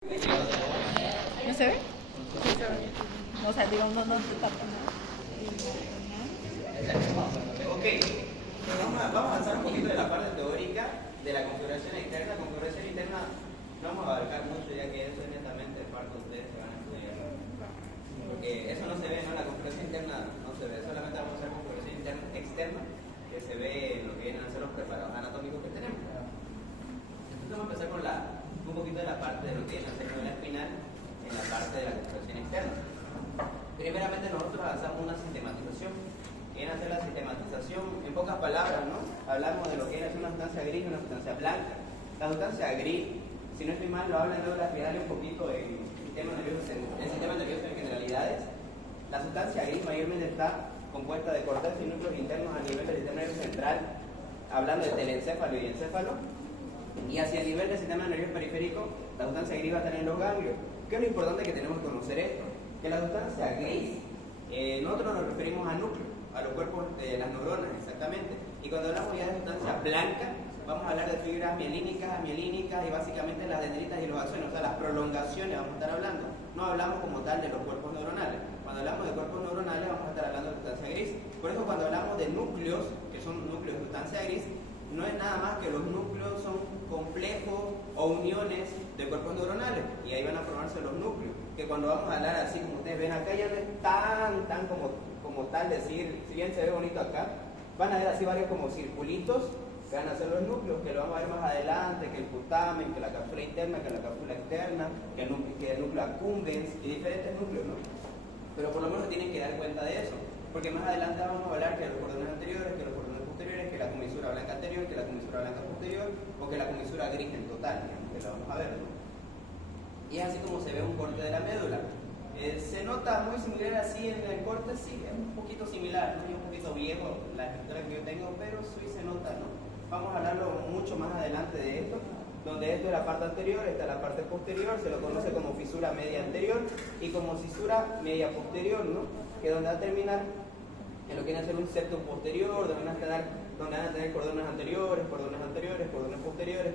¿No se ve? O sea, digo, no te tapa nada. Ok, vamos a avanzar un poquito de la parte teórica de la configuración externa. Configuración interna no vamos a abarcar mucho, ya que eso es netamente parte de ustedes que van a estudiar. Porque eso no se ve, ¿no? La configuración interna no se ve, solamente vamos a hacer configuración interna externa, que se ve en lo que vienen a ser los preparados anatómicos que tenemos. Entonces vamos a empezar con un poquito de la parte de lo que viene a ser la espinal en la parte de la configuración externa. Primeramente nosotros hacemos una sistematización. Viene a hacer la sistematización, en pocas palabras, ¿no? Hablamos de lo que viene a ser una sustancia gris y una sustancia blanca. La sustancia gris, si no estoy mal, lo hablan luego de la espinal un poquito en sistema nervioso en generalidades. La sustancia gris mayormente está compuesta de cortezas y núcleos internos a nivel del sistema nervioso central, hablando de telencéfalo y encéfalo. Y hacia el nivel del sistema nervioso periférico, la sustancia gris va a tener los ganglios. ¿Qué es lo importante que tenemos que conocer esto? Que la sustancia gris, nosotros nos referimos a núcleos, a los cuerpos de las neuronas, exactamente. Y cuando hablamos ya de sustancia blanca, vamos a hablar de fibras mielínicas y básicamente las dendritas y los axones, o sea, las prolongaciones vamos a estar hablando. No hablamos como tal de los cuerpos neuronales. Cuando hablamos de cuerpos neuronales vamos a estar hablando de sustancia gris. Por eso cuando hablamos de núcleos, que son núcleos de sustancia gris, no es nada más que los núcleos son complejos o uniones de cuerpos neuronales y ahí van a formarse los núcleos, que cuando vamos a hablar así como ustedes ven acá ya no es tan como tal decir, si bien se ve bonito acá, van a ver así varios como circulitos que van a ser los núcleos, que lo vamos a ver más adelante, que el putamen, que la cápsula interna, que la cápsula externa, que el núcleo accumbens y diferentes núcleos, ¿no? Pero por lo menos tienen que dar cuenta de eso, porque más adelante vamos a hablar que los cordones anteriores, que los cordones posteriores, que la comisura blanca anterior, que la comisura blanca posterior, o que la comisura gris en total, que la vamos a ver, ¿no? Y es así como se ve un corte de la médula. Se nota muy similar así en el corte, sí, es un poquito similar, ¿no? Es un poquito viejo la estructura que yo tengo, pero sí se nota, ¿no? Vamos a hablarlo mucho más adelante de esto, donde esto es la parte anterior, esta es la parte posterior, se lo conoce como fisura media anterior y como fisura media posterior, ¿no? Que es donde va a terminar en lo que viene a ser un septum posterior, donde van a tener cordones anteriores, cordones posteriores,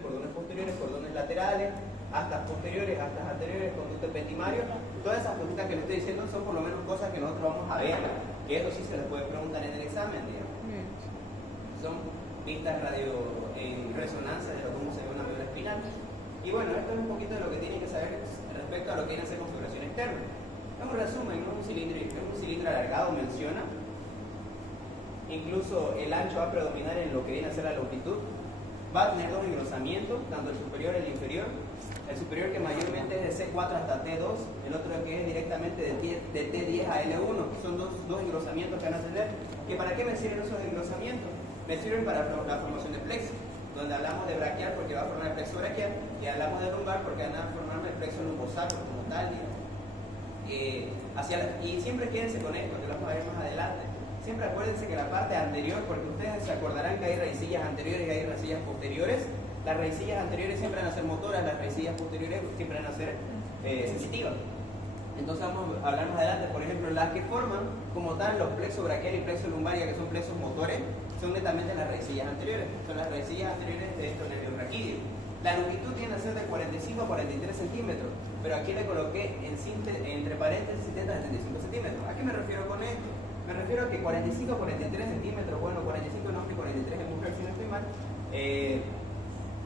cordones laterales, hasta posteriores, hasta anteriores, conducto epentimario. Todas esas cositas que le estoy diciendo son por lo menos cosas que nosotros vamos a ver, que eso sí se les puede preguntar en el examen, digamos. Son vistas en resonancia de cómo se ve una médula espinal. Y bueno, esto es un poquito de lo que tienen que saber respecto a lo que viene a ser configuración externa. En un resumen, ¿no? Un cilindro alargado menciona. Incluso el ancho va a predominar en lo que viene a ser la longitud. Va a tener dos engrosamientos, tanto el superior y el inferior. El superior que mayormente es de C4 hasta T2, el otro que es directamente de T10 a L1. Son dos engrosamientos que van a tener. ¿Que para qué me sirven esos engrosamientos? Me sirven para la formación de plexo, donde hablamos de braquial porque va a formar el plexo braquial, y hablamos de lumbar porque van a formar el plexo lumbosacro como tal. Y siempre quédense con esto, que lo vamos a ver más adelante. Siempre acuérdense que la parte anterior, porque ustedes se acordarán que hay raicillas anteriores y hay raicillas posteriores. Las raicillas anteriores siempre van a ser motoras, las raicillas posteriores siempre van a ser sensitivas. Entonces vamos a hablar más adelante, por ejemplo, las que forman como tal los plexos braquial y plexo lumbaria, que son plexos motores, son netamente las raicillas anteriores, son las raicillas anteriores de estos nervios raquídeos. La longitud tiene que ser de 45 a 43 centímetros, pero aquí le coloqué entre paréntesis 70 a 75 centímetros. ¿A qué me refiero con esto? Me refiero a que 45 a 43 centímetros, bueno, 45 en hombre y 43 en mujer, si no estoy mal,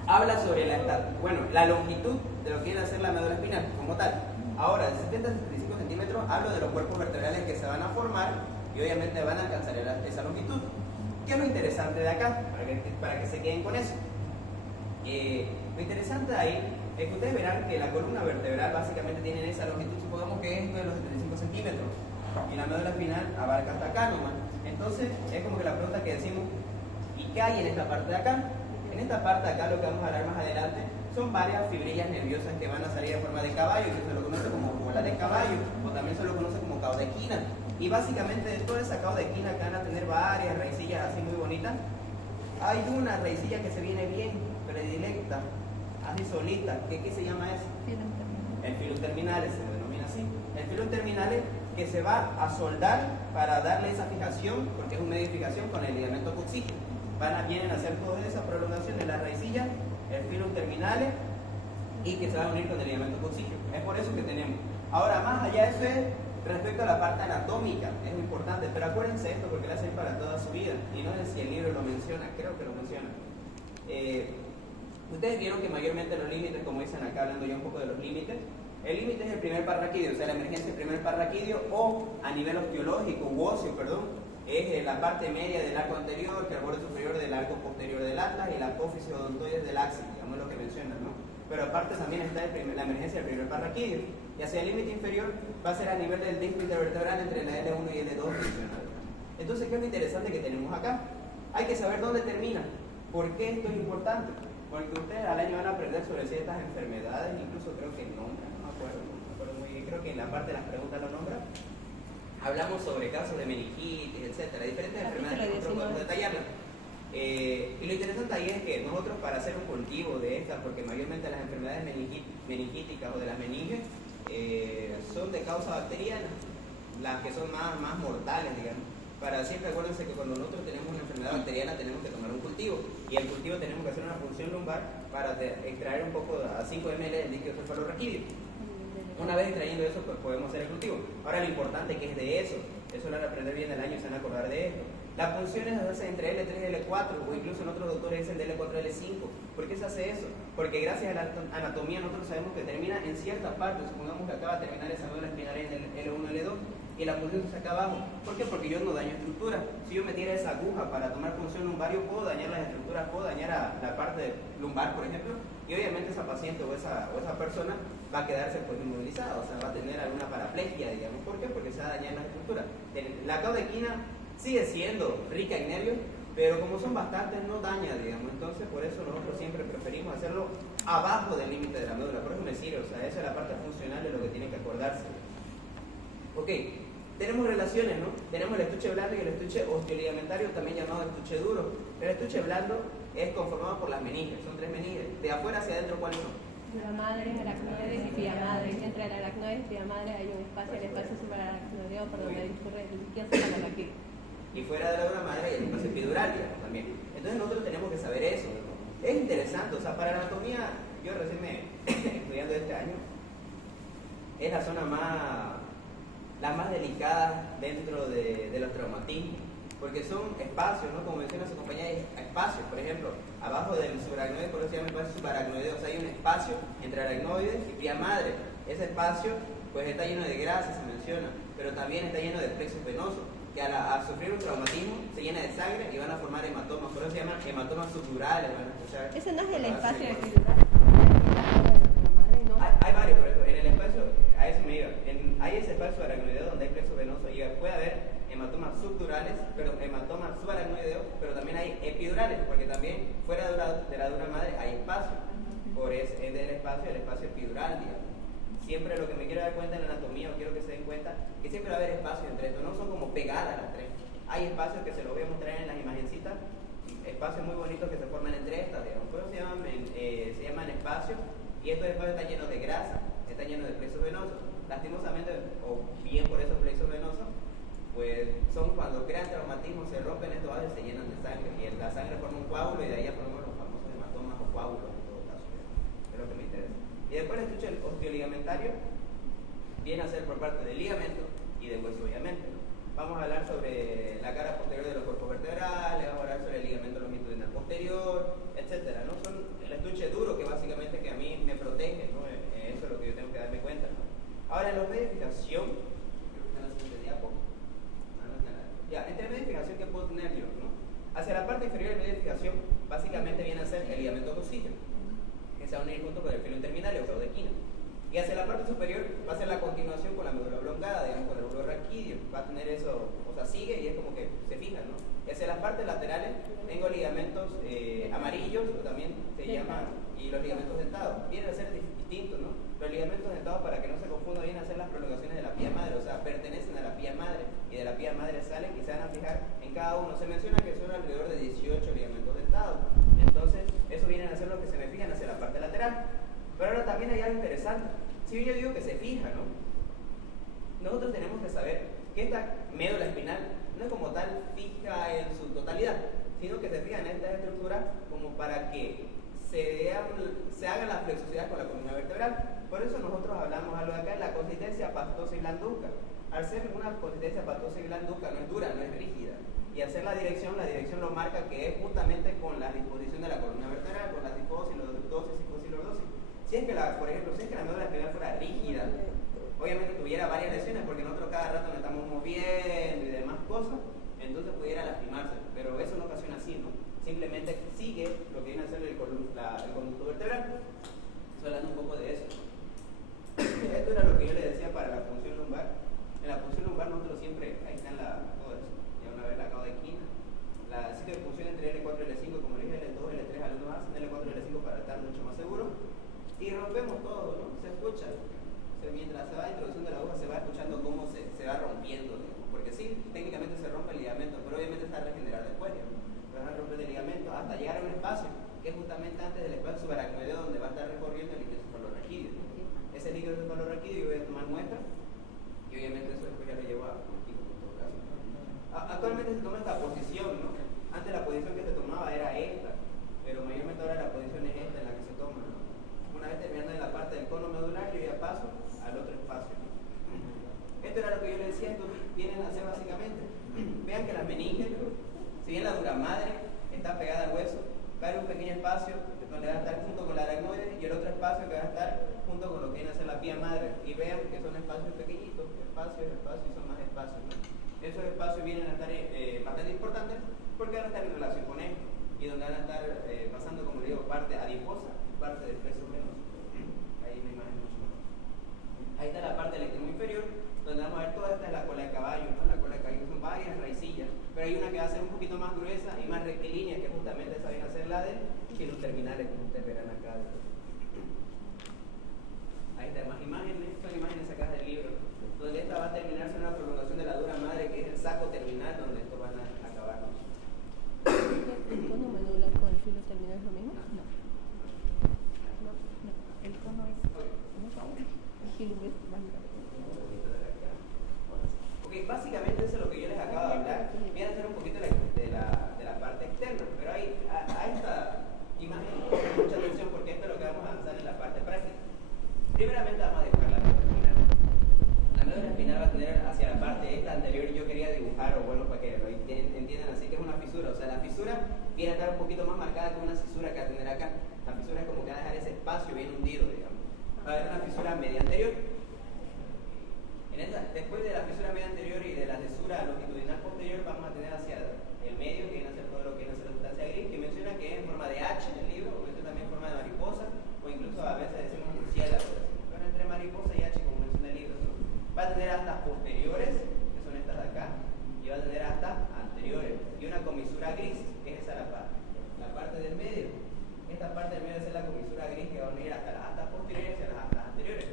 habla sobre la longitud de lo que viene a ser la médula espinal como tal. Ahora, de 70 a 75 centímetros, hablo de los cuerpos vertebrales que se van a formar y obviamente van a alcanzar esa longitud. ¿Qué es lo interesante de acá? Para que se queden con eso. Lo interesante de ahí es que ustedes verán que la columna vertebral básicamente tiene esa longitud, supongamos que es de los 75 centímetros, y la médula espinal abarca hasta acá nomás. Entonces, es como que la pregunta que decimos, ¿y qué hay en esta parte de acá? En esta parte de acá, lo que vamos a hablar más adelante, son varias fibrillas nerviosas que van a salir en forma de caballo, que se lo conoce como bola de caballo, o también se lo conoce como caudequina. Y básicamente de toda esa caudequina que van a tener varias raicillas así muy bonitas, hay una raicilla que se viene bien predilecta, así solita. ¿Qué se llama eso? El filum terminalis, se denomina así. El filum terminalis que se va a soldar para darle esa fijación, porque es un medio de fijación con el ligamento coxígeno. Vienen a hacer todas esas prolongaciones de la raicilla, el filum terminalis, y que se va a unir con el ligamento coxígeo. Es por eso que tenemos. Ahora, más allá de eso es respecto a la parte anatómica, es muy importante, pero acuérdense esto porque le hace para toda su vida, y no sé si el libro lo menciona, creo que lo menciona. Ustedes vieron que mayormente los límites, como dicen acá, hablando ya un poco de los límites, el límite es el primer par raquídeo, o sea, la emergencia del primer par raquídeo, o a nivel osteológico, u óseo, perdón, es la parte media del arco anterior, que el borde superior del arco posterior del atlas, y la apófisis odontoides del axis, digamos lo que mencionan, ¿no? Pero aparte también está la emergencia del primer par raquídeo, y hacia el límite inferior va a ser a nivel del disco intervertebral entre la L1 y L2 mencionado. Entonces, ¿qué es lo interesante que tenemos acá? Hay que saber dónde termina. ¿Por qué esto es importante? Porque ustedes al año van a aprender sobre ciertas enfermedades, incluso creo que nombran, no me acuerdo muy bien, creo que en la parte de las preguntas lo nombran. Hablamos sobre casos de meningitis, etcétera, diferentes enfermedades que nosotros podemos detallarlas. Y lo interesante ahí es que nosotros, para hacer un cultivo de estas, porque mayormente las enfermedades meningíticas o de las meninges son de causa bacteriana, las que son más mortales, digamos. Para siempre acuérdense que cuando nosotros tenemos una enfermedad bacteriana tenemos que tomar un cultivo, y el cultivo tenemos que hacer una punción lumbar para extraer un poco a 5 ml del líquido cefalorraquídeo. Una vez extrayendo eso, pues podemos hacer el cultivo. Ahora, lo importante que es de eso lo van a aprender bien el año y se van a acordar de esto. Las punciones se hacen entre L3 y L4, o incluso en otros doctores dicen de L4 a L5. ¿Por qué se hace eso? Porque gracias a la anatomía nosotros sabemos que termina en cierta parte. Supongamos que acaba de terminar esa médula espinal en el L1 o L2, y la punción se saca abajo. ¿Por qué? Porque yo no daño estructura. Si yo metiera esa aguja para tomar punción lumbar, yo puedo dañar las estructuras, puedo dañar a la parte lumbar, por ejemplo, y obviamente esa paciente o esa persona va a quedarse pues inmovilizada, o sea, va a tener alguna paraplegia, digamos. ¿Por qué? Porque se va a dañar las estructuras. La caudequina sigue siendo rica en nervios, pero como son bastantes, no daña, digamos. Entonces, por eso nosotros siempre preferimos hacerlo abajo del límite de la médula. Por eso me sirve, o sea, esa es la parte funcional de lo que tiene que acordarse. Ok, tenemos relaciones, ¿no? Tenemos el estuche blando y el estuche osteoligamentario, también llamado estuche duro. El estuche blando es conformado por las meninges, son 3 meninges. De afuera hacia adentro, ¿cuáles son? Dura madre, aracnoides y pia madre. Entre el aracnoides y pia madre hay un espacio, el espacio subararacnoideo por donde discurre el líquido cefalorraquídeo. Y fuera de la dura madre hay el espacio epidural, digamos, también. Entonces nosotros tenemos que saber eso. Es interesante, o sea, para la anatomía, yo recién estudiando este año, es la zona la más delicada dentro de los traumatismos, porque son espacios, ¿no? Como menciona su compañera, hay espacios, por ejemplo, abajo del subaracnoide, por eso se llama espacio subaracnoideo, o sea, hay un espacio entre aracnoides y pia madre. Ese espacio, pues está lleno de grasa, se menciona, pero también está lleno de plexos venosos, que al sufrir un traumatismo se llena de sangre y van a formar hematomas, por eso se llaman hematomas subdurales, van a escuchar. Ese no es el espacio epidural. Hay varios, por eso, en el espacio, a eso me iba, hay ese espacio aracnoideo donde hay plexo venoso y puede haber hematomas subdurales, pero hematomas subaracnoideo, pero también hay epidurales, porque también fuera de la dura madre hay espacio, por eso es del espacio, el espacio epidural, digamos. Siempre lo que me quiero dar cuenta en la anatomía, o quiero que se den cuenta, que siempre va a haber espacio entre esto, no son como pegadas las tres. Hay espacios que se los voy a mostrar en las imagencitas, espacios muy bonitos que se forman entre estas, digamos, pero se llaman espacios. Y estos espacios están llenos de grasa, están llenos de plexos venosos. Lastimosamente, o bien por esos plexos venosos, pues son cuando crean traumatismos, se rompen estos vasos y se llenan de sangre. Y la sangre forma un coágulo y de ahí ya formamos los famosos hematomas o coágulos en todo caso. Es lo que me interesa. Y después el estuche osteoligamentario viene a ser por parte del ligamento y del hueso, obviamente, ¿no? Vamos a hablar sobre la cara posterior de los cuerpos vertebrales, vamos a hablar sobre el ligamento longitudinal posterior, etcétera, ¿no? Son el estuche duro que básicamente que a mí me protege, ¿no? Eso es lo que yo tengo que darme cuenta, ¿no? Ahora, en los medios de fijación, creo que está en la siguiente diapo. Ya, entre medio de fijación, ¿qué puedo tener yo, no? Hacia la parte inferior del medio de fijación, básicamente viene a ser el ligamento coxígeo, que se va a unir junto con el filo interminario o caudequina. Y hacia la parte superior va a ser la continuación con la médula oblongada, digamos, con el bulbo raquídeo. Va a tener eso, o sea, sigue y es como que se fija, ¿no? Y hacia las partes laterales tengo ligamentos amarillos, o también se llaman, y los ligamentos dentados. Vienen a ser distintos, ¿no? Los ligamentos dentados, para que no se confunda, vienen a ser las prolongaciones de la pía madre, o sea, pertenecen a la pía madre, y de la pía madre salen y se van a fijar en cada uno. Se menciona que son alrededor de 18 ligamentos dentados. Entonces, eso vienen a ser lo que se me fijan hacia la parte lateral. Pero ahora también hay algo interesante. Si yo digo que se fija, ¿no? Nosotros tenemos que saber que esta médula espinal no es como tal fija en su totalidad, sino que se fija en esta estructura como para que se haga la flexosidad con la columna vertebral. Por eso nosotros hablamos algo de acá, la consistencia pastosa y blanduca. Al ser una consistencia pastosa y blanduca no es dura, no es rígida. Y al ser la dirección lo marca que es justamente con la disposición de la columna vertebral, con la cifosis, lordosis, cifosis, lordosis. Si es que por ejemplo, si es que la médula espinal fuera rígida, obviamente tuviera varias lesiones porque nosotros cada rato nos estamos moviendo y demás cosas, entonces pudiera lastimarse, pero eso no ocasiona así, ¿no? Simplemente sigue lo que viene a ser el conducto vertebral. Estoy hablando un poco de eso. Esto era lo que yo le decía para la función lumbar. En la función lumbar nosotros siempre, ahí está todo eso, ya una vez la acabo de esquina. La sitio de función entre L4 y L5, como le dije, L2, L3 al 1 más, L4 y L5 para estar mucho más seguro. Y rompemos todo, ¿no? Se escucha. Mientras se va la introducción de la aguja se va escuchando cómo se va rompiendo, ¿no? Porque sí, técnicamente se rompe el ligamento, pero obviamente se va a regenerar después, ¿no? Vas a romper el ligamento hasta llegar a un espacio que es justamente antes del espacio subaracnoideo donde va a estar recorriendo el líquido cefalorraquídeo. Ese líquido cefalorraquídeo yo voy a tomar muestra y obviamente eso después ya lo llevo a contigo en todo caso. Actualmente se toma esta posición, ¿no? Antes la posición que se tomaba era esta, pero mayormente ahora la posición es esta en la que se toma, ¿no? Una vez terminando en la parte del cono medular, yo ya paso al otro espacio, ¿no? Esto era lo que yo les decía, esto vienen a hacer básicamente. Vean que las meninges, si bien la dura madre está pegada al hueso, va a haber un pequeño espacio donde va a estar junto con la aracnoide y el otro espacio que va a estar junto con lo que viene a ser la pía madre. Y vean que son espacios pequeñitos, espacios y son más espacios, ¿no? Esos espacios vienen a estar bastante importantes porque van a estar en relación con esto y donde van a estar pasando, como digo, parte adiposa y parte del peso venoso. Ahí una imagen mucho más. Ahí está la parte del extremo inferior, donde vamos a ver toda esta es la cola de caballo, ¿no? La cola de caballo son varias raicillas, pero hay una que va a ser un poquito más gruesa y más rectilínea, que justamente esa viene a ser la del los terminales, como ustedes verán acá. Ahí están más imágenes, son imágenes sacadas del libro, donde esta va a terminar siendo una prolongación de la dura madre, que es el saco terminal donde estos van a acabar. ¿El cono medular con el filo terminal es lo mismo? No. El cono es... El filo es más grande. Ok, básicamente eso es lo que yo les acabo de hablar. Viene a ser un poquito de la parte externa, pero ahí a esta imagen, mucha atención porque esto es lo que vamos a avanzar en la parte práctica. Primeramente vamos a dibujar la médula espinal. La médula espinal va a tener hacia la parte esta anterior, yo quería dibujar, o bueno, para que lo entiendan así, que es una fisura. O sea, la fisura viene a estar un poquito más marcada que una fisura que va a tener acá. La fisura es como que va a dejar ese espacio bien hundido, digamos. Va a haber una fisura media anterior. Después de la fisura media anterior y de la fisura longitudinal posterior, vamos a tener hacia el medio, que viene a ser todo lo que viene a ser la sustancia gris, que menciona que es en forma de H en el libro, o menciona también en forma de mariposa, o incluso a veces decimos murciélago. Bueno, entre mariposa y H, como menciona el libro, ¿no? Va a tener astas posteriores, que son estas de acá, y va a tener astas anteriores, y una comisura gris, que es esa la parte del medio. Esta parte del medio es la comisura gris que va a unir hasta las astas posteriores y a las astas anteriores.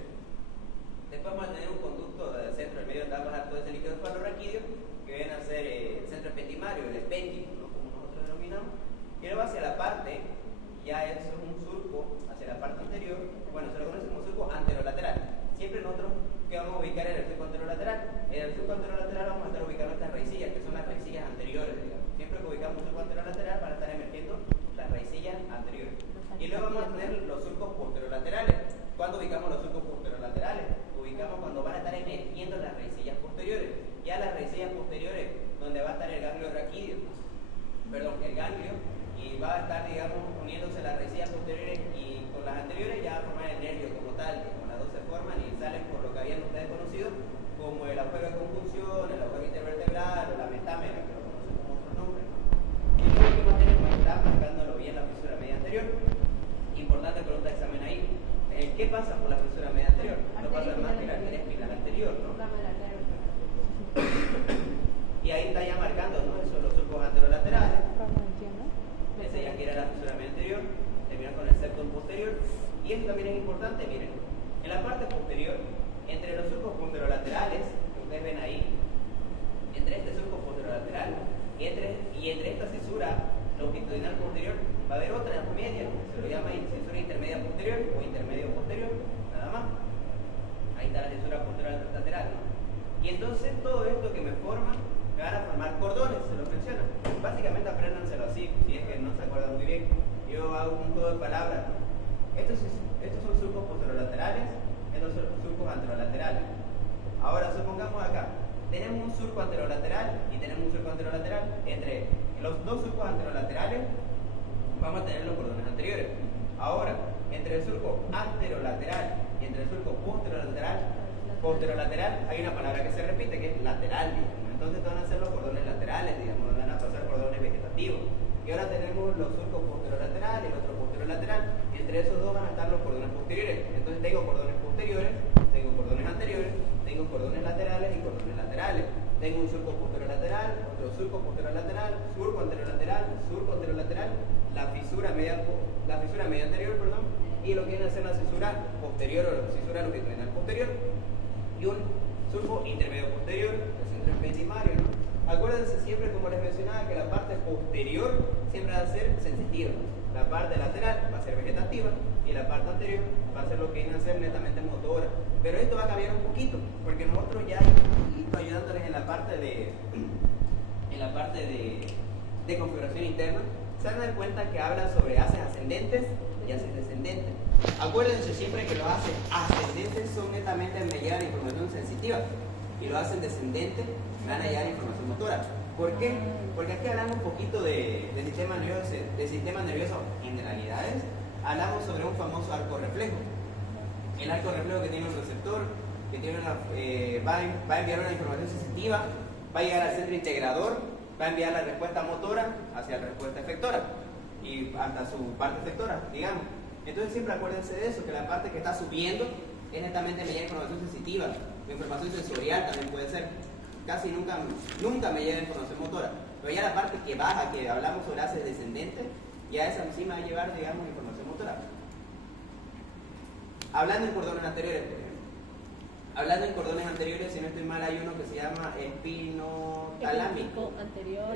Después vamos a tener un conducto del centro del medio donde va a pasar todo ese líquido cefalorraquídeo, que viene a ser el centro ependimario, el epéndico, ¿no? Como nosotros denominamos. Y luego hacia la parte, ya es un surco hacia la parte anterior, bueno, se lo conoce como surco anterolateral. Siempre nosotros, ¿qué vamos a ubicar en el surco anterolateral? En el surco anterolateral vamos a estar ubicando estas raicillas, que son las raicillas anteriores, digamos. Siempre que ubicamos un surco anterolateral van a estar emergiendo las raicillas anteriores. Y luego vamos a tener los surcos posterolaterales. ¿Cuándo ubicamos los surcos posterolaterales? Ubicamos cuando van a estar emergiendo las raicillas posteriores. Ya las raicillas posteriores, donde va a estar el ganglio raquídeo, el ganglio, y va a estar, digamos, uniéndose las raicillas posteriores y con las anteriores ya va a formar el nervio como tal, que como las dos se forman y salen por lo que habían ustedes conocido como el agujero de conjunción, el agujero intervertebral o la metámera, que lo conocen como otros nombres, ¿no? Y por último tenemos que estar marcándolo bien la fisura media anterior. Importante pregunta de examen ahí. ¿Qué pasa por la fisura media anterior? No pasa más que la arteria espinal anterior, ¿no? Y ahí está ya marcando, ¿no? Esos son los surcos anterolaterales. Ese ya que era la fisura media anterior, termina con el septum posterior. Y esto también es importante, miren. En la parte posterior, entre los surcos posterolaterales, que ustedes ven ahí, entre este surco posterolateral y entre esta fisura longitudinal posterior, va a haber otra media, que se lo llama fisura intermedia posterior o intermedio posterior, nada más. Ahí está la fisura posterolateral, ¿no? Y entonces todo esto que me forma, me van a formar cordones, se los menciona. Básicamente apréndanselo así, si es que no se acuerdan muy bien. Yo yo hago un juego de palabras, ¿no? Estos son surcos posterolaterales, estos son surcos anterolaterales. Ahora supongamos acá, tenemos un surco anterolateral y tenemos un surco anterolateral. Entre los dos surcos anterolaterales vamos a tener los cordones anteriores. Ahora, entre el surco anterolateral y entre el surco posterolateral hay una palabra que se repite, que es lateral, digamos. Entonces van a ser los cordones laterales, digamos, van a pasar cordones vegetativos. Y ahora tenemos los surcos posterolateral y el otro posterolateral. Entre esos dos van a estar los cordones posteriores. Entonces tengo cordones posteriores, tengo cordones anteriores, tengo cordones laterales y cordones laterales. Tengo un surco posterolateral, otro surco posterolateral, surco anterolateral, la fisura media anterior, y lo que viene a ser la fisura posterior o la fisura longitudinal posterior. Y un surco intermedio posterior, el centro ependimario, ¿no? Acuérdense siempre, como les mencionaba, que la parte posterior siempre va a ser sensitiva, la parte lateral va a ser vegetativa y la parte anterior va a ser lo que viene a ser netamente motora. Pero esto va a cambiar un poquito, porque nosotros ya ayudándoles en la parte de configuración interna, se van a dar cuenta que habla sobre haces ascendentes y haces descendentes. Acuérdense siempre que los haces ascendentes son netamente me llegan información sensitiva y los haces descendentes me van a llegar información motora. ¿Por qué? Porque aquí hablamos un poquito de sistema nervioso en realidades. Hablamos sobre un famoso arco reflejo. El arco reflejo que tiene un receptor, que tiene va a enviar una información sensitiva, va a llegar al centro integrador, va a enviar la respuesta motora hacia la respuesta efectora y hasta su parte efectora, digamos. Entonces siempre acuérdense de eso, que la parte que está subiendo es netamente me llega información sensitiva, información sensorial también puede ser. Casi nunca me llega información motora. Pero ya la parte que baja, que hablamos sobre haces descendentes, ya esa sí me va a llevar, digamos, información motora. Hablando en cordones anteriores, por ejemplo. Hablando en cordones anteriores, si no estoy mal, hay uno que se llama espinotalámico.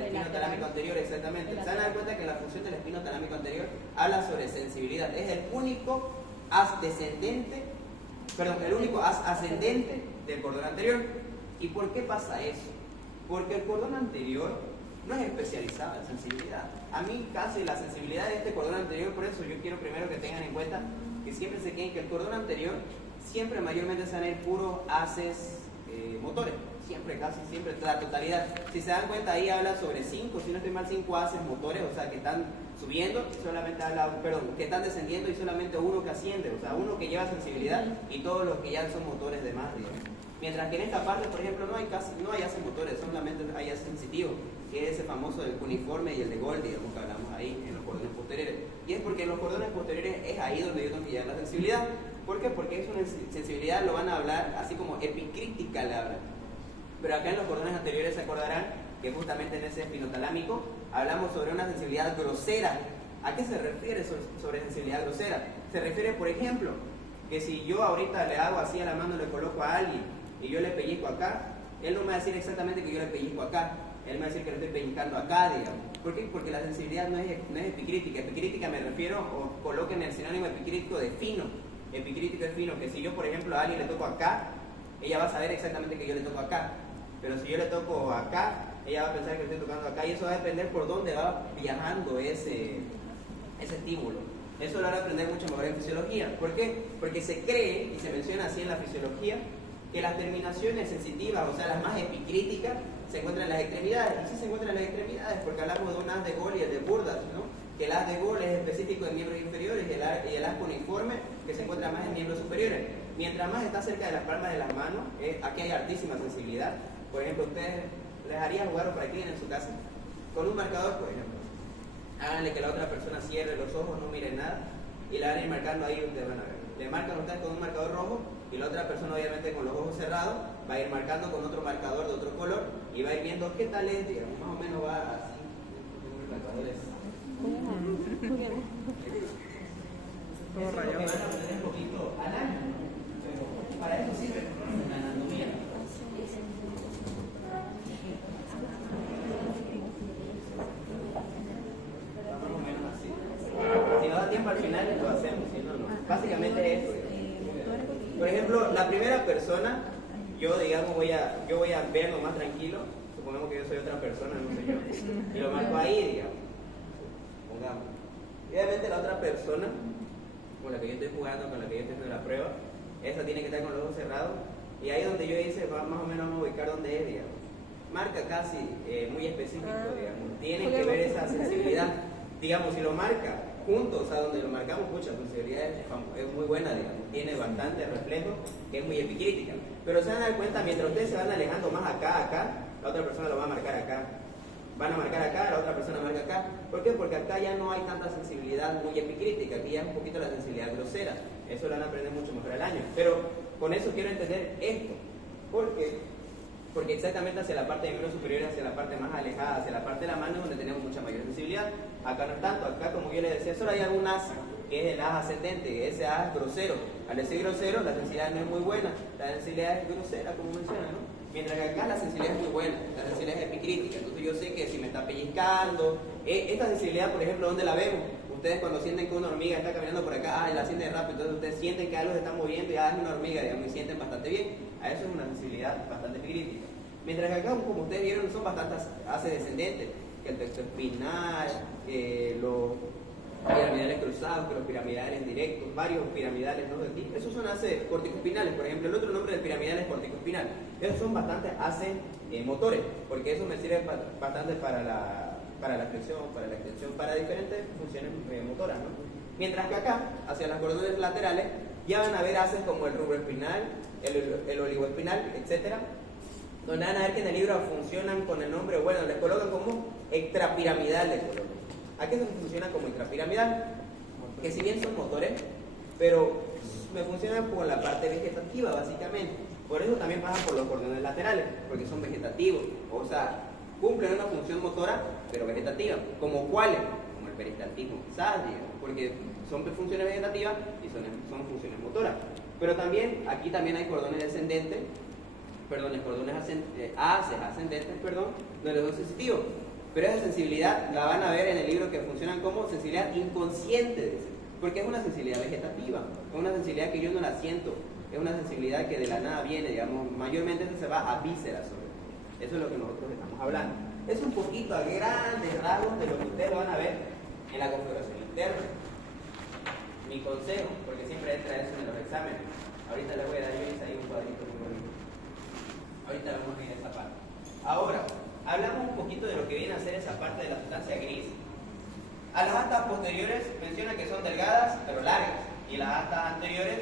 Espinotalámico anterior, exactamente. Se van a dar cuenta que la función del espinotalámico anterior habla sobre sensibilidad. Es el único haz descendente, el único haz ascendente del cordón anterior. ¿Y por qué pasa eso? Porque el cordón anterior no es especializado en sensibilidad. A mí casi la sensibilidad de este cordón anterior, por eso yo quiero primero que tengan en cuenta que siempre se queden que el cordón anterior siempre mayormente se van a ir puros haces motores, casi siempre, la totalidad. Si se dan cuenta ahí habla sobre 5, si no estoy mal, 5 haces motores, o sea que están subiendo, solamente que están descendiendo y solamente uno que asciende, o sea uno que lleva sensibilidad y todos los que ya son motores de más, digamos. Mientras que en esta parte, por ejemplo, no hay haces motores, solamente hay haces sensitivos, que es ese famoso del cuneiforme y el de Gold, digamos, que hablamos ahí en los cordones posteriores. Y es porque en los cordones posteriores es ahí donde yo tengo que llevar la sensibilidad. ¿Por qué? Porque es una sensibilidad, lo van a hablar así como epicrítica la hablan. Pero acá en los cordones anteriores se acordarán que justamente en ese espinotalámico hablamos sobre una sensibilidad grosera. ¿A qué se refiere sobre sensibilidad grosera? Se refiere, por ejemplo, que si yo ahorita le hago así a la mano, le coloco a alguien y yo le pellizco acá, él no me va a decir exactamente que yo le pellizco acá, él me va a decir que le estoy pellizcando acá, digamos. ¿Por qué? Porque la sensibilidad no es epicrítica. Epicrítica me refiero, o coloquen el sinónimo epicrítico de fino. Epicrítico es fino, que si yo por ejemplo a alguien le toco acá, ella va a saber exactamente que yo le toco acá. Pero si yo le toco acá, ella va a pensar que le estoy tocando acá, y eso va a depender por dónde va viajando ese estímulo. Eso lo van a aprender mucho mejor en fisiología. ¿Por qué? Porque se cree, y se menciona así en la fisiología, que las terminaciones sensitivas, o sea las más epicríticas, se encuentran en las extremidades. Y sí se encuentran en las extremidades, porque hablamos de un haz de Gol y el de Burdas, ¿no? Que el haz de Gol es específico de miembros inferiores y el haz cuneiforme que se encuentra más en miembros superiores. Mientras más está cerca de las palmas de las manos, aquí hay altísima sensibilidad. Por ejemplo, ustedes les haría jugar o practiquen en su casa con un marcador, por ejemplo. Háganle que la otra persona cierre los ojos, no miren nada, y la van a ir marcando ahí, ustedes van a ver. Le marcan ustedes con un marcador rojo, y la otra persona obviamente con los ojos cerrados va a ir marcando con otro marcador de otro color y va a ir viendo qué tal es, digamos, más o menos va así. Todo rayado. Van a aprender un poquito anatomía, pero para eso sirve la anatomía. Más o menos así. Si nos da tiempo al final lo hacemos, si no, no. Básicamente es esto. Por ejemplo, la primera persona, yo digamos voy a verlo más tranquilo, supongamos que yo soy otra persona, no sé yo, y lo marco ahí, digamos, pongamos. Y obviamente la otra persona con la que yo estoy jugando, con la que yo estoy haciendo la prueba, esa tiene que estar con los ojos cerrados. Y ahí donde yo hice, más o menos vamos a ubicar dónde es, digamos. Marca casi muy específico, digamos. Tienen que ver esa sensibilidad. Digamos, si lo marca juntos, o sea, donde lo marcamos, pucha, la sensibilidad es muy buena, digamos. Tiene bastante reflejo, que es muy epicrítica. Pero se van a dar cuenta, mientras ustedes se van alejando más acá, la otra persona lo va a marcar acá. Van a marcar acá, la otra persona marca acá. ¿Por qué? Porque acá ya no hay tanta sensibilidad muy epicrítica, aquí ya es un poquito la sensibilidad grosera. Eso lo van a aprender mucho mejor al año. Pero con eso quiero entender esto. Porque exactamente hacia la parte de miembro superior, hacia la parte más alejada, hacia la parte de la mano es donde tenemos mucha mayor sensibilidad. Acá no es tanto, acá como yo les decía, solo hay algún as, que es el as ascendente, ese as es grosero. Al decir grosero, la sensibilidad no es muy buena, la sensibilidad es grosera, como menciona, ¿no? Mientras que acá la sensibilidad es muy buena, la sensibilidad es epicrítica. Entonces yo sé que si me está pellizcando, esta sensibilidad, por ejemplo, ¿dónde la vemos? Ustedes cuando sienten que una hormiga está caminando por acá, la sienten rápido, entonces ustedes sienten que algo se está moviendo y es una hormiga, digamos, y sienten bastante bien. A eso es una sensibilidad bastante epicrítica. Mientras que acá, como ustedes vieron, son bastantes haces descendentes, que el texto espinal, los piramidales cruzados, que los piramidales directos, varios piramidales, ¿no? Esos son haces corticoespinales, por ejemplo. El otro nombre del piramidal es corticoespinal. Esos son bastantes haces motores, porque eso me sirve bastante para la flexión, para la extensión, para diferentes funciones motoras, ¿no? Mientras que acá, hacia las cordones laterales, ya van a ver haces como el rubroespinal, el oligoespinal, etcétera, donde van a ver que en el libro funcionan con el nombre, bueno, les colocan como extrapiramidales. ¿A qué se funciona como extrapiramidal? Que si bien son motores, pero me funcionan por la parte vegetativa, básicamente. Por eso también pasan por los cordones laterales, porque son vegetativos. O sea, cumplen una función motora, pero vegetativa. ¿Como cuáles? Como el peristaltismo, quizás, porque son funciones vegetativas y son funciones motoras. Pero también, aquí también hay cordones descendentes, cordones ascendentes, donde son sensitivos. Pero esa sensibilidad la van a ver en el libro que funcionan como sensibilidad inconsciente, porque es una sensibilidad vegetativa, es una sensibilidad que yo no la siento, es una sensibilidad que de la nada viene, digamos, mayormente eso se va a vísceras sobre todo. Eso es lo que nosotros estamos hablando. Es un poquito a grandes rasgos de lo que ustedes van a ver en la configuración interna. Mi consejo, porque siempre entra eso en los exámenes, ahorita les voy a dar yo ahí un cuadrito muy bonito. Ahorita vamos a ir a esa parte. Ahora, hablamos un poquito de lo que viene a ser esa parte de la sustancia gris. A las astas posteriores menciona que son delgadas pero largas, y las astas anteriores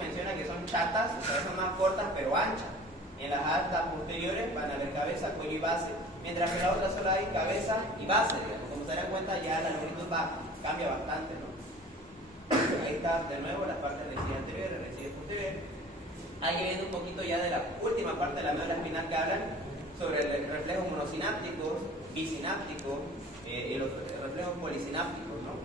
menciona que son chatas, o sea, son más cortas pero anchas. En las astas posteriores van a haber cabeza, cuello y base, mientras que en la otra solo hay cabeza y base, digamos. Como se dan cuenta, ya la longitud cambia bastante, ¿no? Ahí está de nuevo la parte de residuos anteriores, residuos posteriores. Ahí viene un poquito ya de la última parte de la médula espinal que hablan sobre reflejos monosinápticos, bisinápticos y los reflejos polisinápticos, ¿no?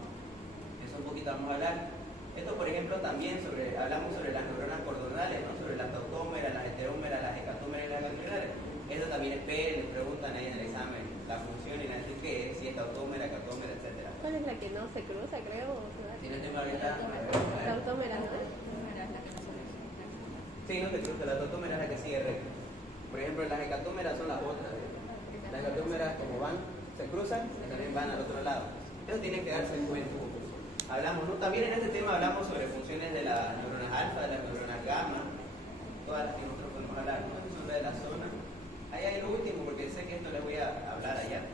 Eso un poquito vamos a hablar. Esto, por ejemplo, también hablamos sobre las neuronas cordonales, ¿no? Sobre las tautómeras, las heterómeras, las hecatómeras y las ganglionares. Eso también esperen, les preguntan ahí en el examen la función y la qué es, si es tautómera, hecatómera, etc. ¿Cuál es la que no se cruza, creo? ¿Tiene el tema ahorita? Tautómera, ¿no? Sí, no se cruza, la tautómera es la que sigue recta. Por ejemplo, las hecatómeras son las otras. Las hecatómeras, como se cruzan, también van al otro lado. Eso tiene que darse en cuenta. Hablamos, ¿no? También en este tema hablamos sobre funciones de las neuronas alfa, de las neuronas gamma, todas las que nosotros podemos hablar, ¿no? Son de la zona. Ahí hay lo último, porque sé que esto les voy a hablar allá.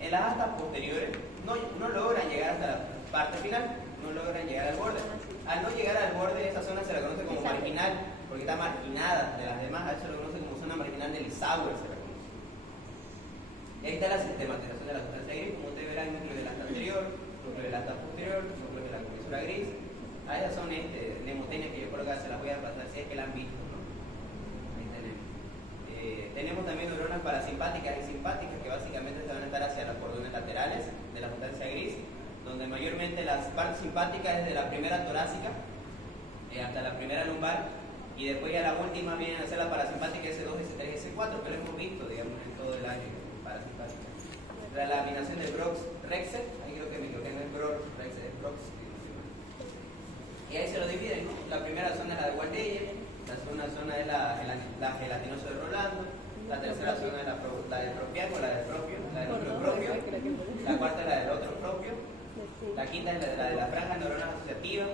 En las astas posteriores no logran llegar hasta la parte final, no logran llegar al borde. Al no llegar al borde, esa zona se la conoce como marginal, porque está marginada de las demás. A eso se lo conoce como zona marginal de Lissauer, se la conoce. Y ahí está la sistematización de la sustancia gris. Como ustedes verán, núcleo del asta anterior, núcleo del asta posterior, núcleo de la comisura gris. A esas son nemotenias que yo creo que se las voy a pasar si es que la han visto, ¿no? Ahí tenemos. Tenemos también neuronas parasimpáticas y simpáticas que básicamente se van a estar hacia los cordones laterales de la sustancia gris, donde mayormente las partes simpáticas es de la primera torácica hasta la primera lumbar, y después ya la última viene a ser la parasimpática S2, S3, S4, que lo hemos visto, digamos, en todo el año, parasimpática. La laminación del Brox-Rexet, ahí creo que mi no es Brox-Rexet, es Brox. Y ahí se lo dividen, ¿no? La primera zona es la de Waldeyer, la segunda zona es la gelatinosa de Rolando, la tercera zona es la del propiaco, la del propio, la del núcleo propio, la cuarta es la del otro propio, La quinta es la de la franja neuronal asociativa.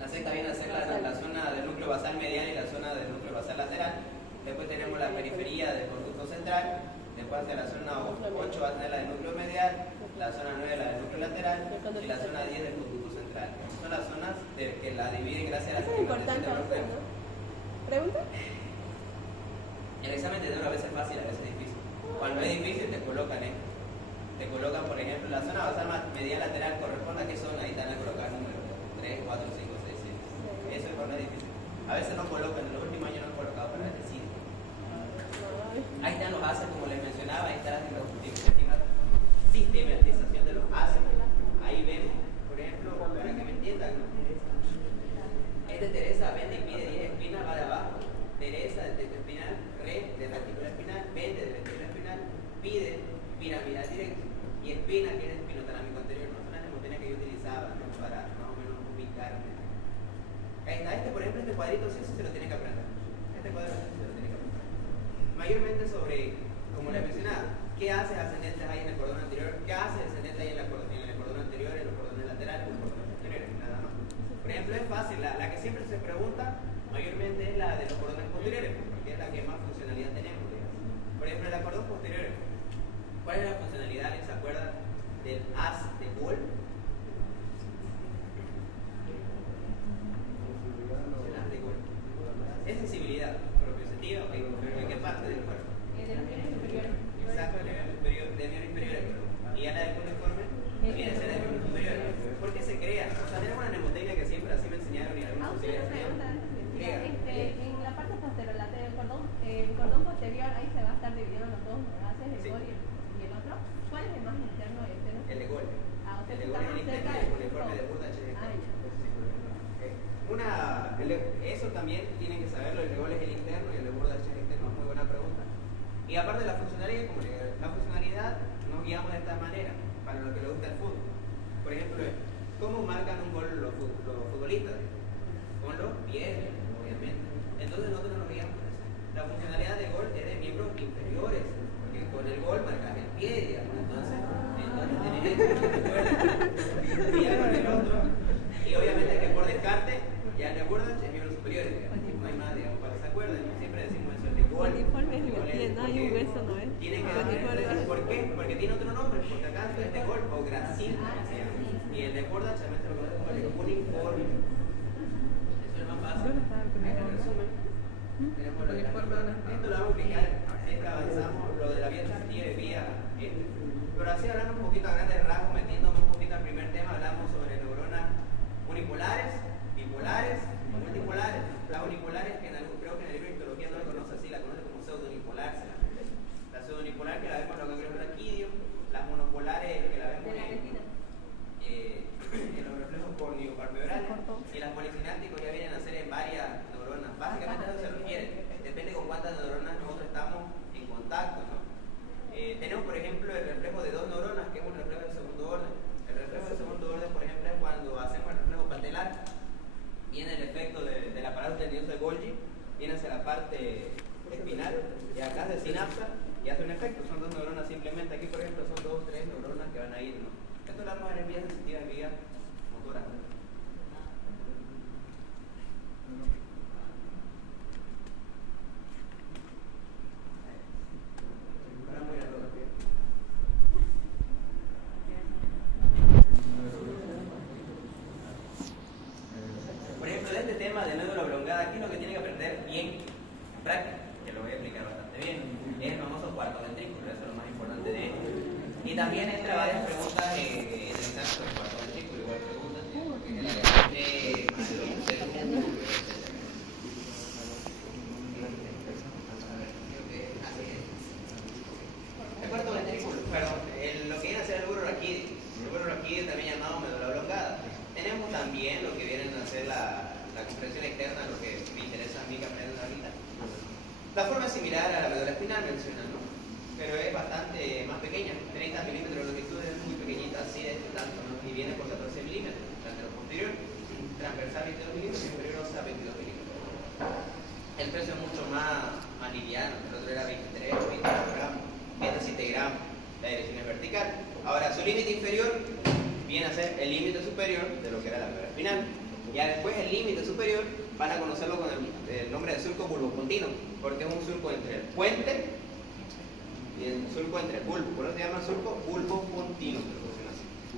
La sexta viene a ser la zona del núcleo basal medial y la zona del núcleo basal lateral. Después tenemos la periferia del conducto central. Después de la zona 8 va a tener la del núcleo medial, la zona 9 la del núcleo lateral y la zona 10 del conducto central. Son las zonas que la dividen gracias a la Eso es importante. segmentación de ¿No? ¿Pregunta? El examen de neuro a veces es fácil, a veces es difícil. Cuando es difícil te colocan esto. Te colocan, por ejemplo, la zona basal medial lateral corresponde a qué zona, ahí te van a colocar números 3, 4, 5, 6, 7. Eso es cuando es difícil. A veces no colocan, en los últimos años no han colocado para decir. Ahí están los ACE, como les mencionaba, ahí está la sistematización de los ACE. Ahí vemos, por ejemplo, para que me entiendan, ¿no? Este Teresa vende y pide 10 espinas, va de abajo. Teresa de espinal, re de reticular espinal, vende de vestibular espinal, pide piramidal directo y espina, que es el espinotalámico anterior. No son las nemotenias que yo utilizaba, ¿no? Para más o menos ubicarme. Ahí está, por ejemplo, este cuadrito sí se lo tiene que aprender. Este cuadrito sí se lo tiene que aprender. Mayormente sobre, como les mencionaba, qué hace ascendentes ahí en el cordón anterior, qué hace descendente ahí en el cordón anterior, en los cordones laterales, en los cordones posteriores, nada más. Por ejemplo, es fácil, la que siempre se pregunta mayormente es la de los cordones posteriores, porque es la que más funcionalidad tenemos, digamos. Por ejemplo, el cordón posterior, ¿cuál es la funcionalidad? ¿Se acuerdan del haz de Boole? Es sensibilidad propioceptiva, pero ¿en qué parte del cuerpo? En el miembro inferior. Exacto, el miembro inferior. Y a la del cuneiforme viene a ser el miembro superior. ¿Por qué se crea? O sea, tenemos una mnemotecnia que siempre así me enseñaron y algunos Usted auxiliares me pregunta, enseñaron. en la parte posterior, el cordón posterior, ahí se va a estar dividiendo los dos haces, el Sí. gol y el otro. ¿Cuál es el más interno este, no? El de Gol. Ah, o sea, El de está Gol más es cerca el del cuneiforme de Burda. Eso también tienen que saberlo, el de Gol es el interno y el de Burda es el externo. Muy buena pregunta. Y aparte de la funcionalidad, como la funcionalidad nos guiamos de esta manera, para los que les gusta el fútbol. Por ejemplo, ¿cómo marcan un gol los futbolistas? Con los pies, obviamente. Entonces nosotros nos guiamos con eso. La funcionalidad de gol es de miembros inferiores, porque con el gol marcas el pie, digamos. Entonces tenés esto, y ya con el otro. Y obviamente que por descarte, ya el de Burda es miembros superiores, digamos. No hay más, digamos, para que se acuerden. Siempre decimos eso, el de gol. Uniforme es divertido, no hay un beso, ¿no es? Tienen que ¿por qué? Porque tiene otro nombre, porque acá es de gol o gracil, se llama. Y el de Burda también se lo conoce como el de uniforme. Eso es más fácil. En resumen, tenemos lo de esto lo vamos a explicar, avanzamos lo de la vía sensitiva y vía pero así hablando un poquito a grandes rasgos, metiéndome un poquito al primer tema, hablamos sobre neuronas unipolares, bipolares y multipolares. Las unipolares, que creo que en el libro de histología no la conoce así, la conoce como pseudonipolar. La pseudonipolar que la vemos en los ganglios raquídeos, las monopolares que la vemos en los reflejos corneopalpebrales, y las polisinápticos ya vienen a ser en varias neuronas. Básicamente eso se requiere, depende con cuántas neuronas nosotros estamos en contacto, ¿no? Tenemos por ejemplo el reflejo de dos neuronas, que es un reflejo de segundo orden. El reflejo de segundo orden, por ejemplo, es cuando hacemos el reflejo patelar, viene el efecto del aparato tendinoso de Golgi, viene hacia la parte espinal y acá se sinapsa y hace un efecto. Son dos neuronas simplemente. Aquí por ejemplo son 2 o 3 neuronas que van a ir, ¿no? Esto lo vamos a ver en vías sensitivas, en vías motoras. Por ejemplo, de este tema de médula oblongada, aquí lo que tiene que aprender bien, en práctica, que lo voy a explicar bastante bien, es el famoso cuarto ventrículo, eso es lo más importante de esto. Y también entra varias preguntas en el examen sobre el cuarto ventrículo, igual preguntas el cuarto ventrículo, perdón, lo que viene a ser el bulbo raquídeo, también llamado médula oblongada. Tenemos también lo que vienen a ser la comprensión externa, lo que me interesa a mí que aprenden ahorita. La forma es similar a la médula espinal, mencionan, ¿no? Pero es bastante más pequeña, 30 milímetros de longitud, es muy pequeñita, así de este tanto, ¿no? Y viene por 14 milímetros, posterior, transversal 22 milímetros, inferior a 22 milímetros. El peso es mucho más liviano, el otro era 23 o 24 gramos, 27 gramos, la dirección es vertical. Ahora, su límite inferior viene a ser el límite superior de lo que era la médula espinal. Ya después el límite superior van a conocerlo con el nombre de surco bulbopontino, porque es un surco entre el puente y el surco entre el bulbo, por eso se llama surco bulbopontino.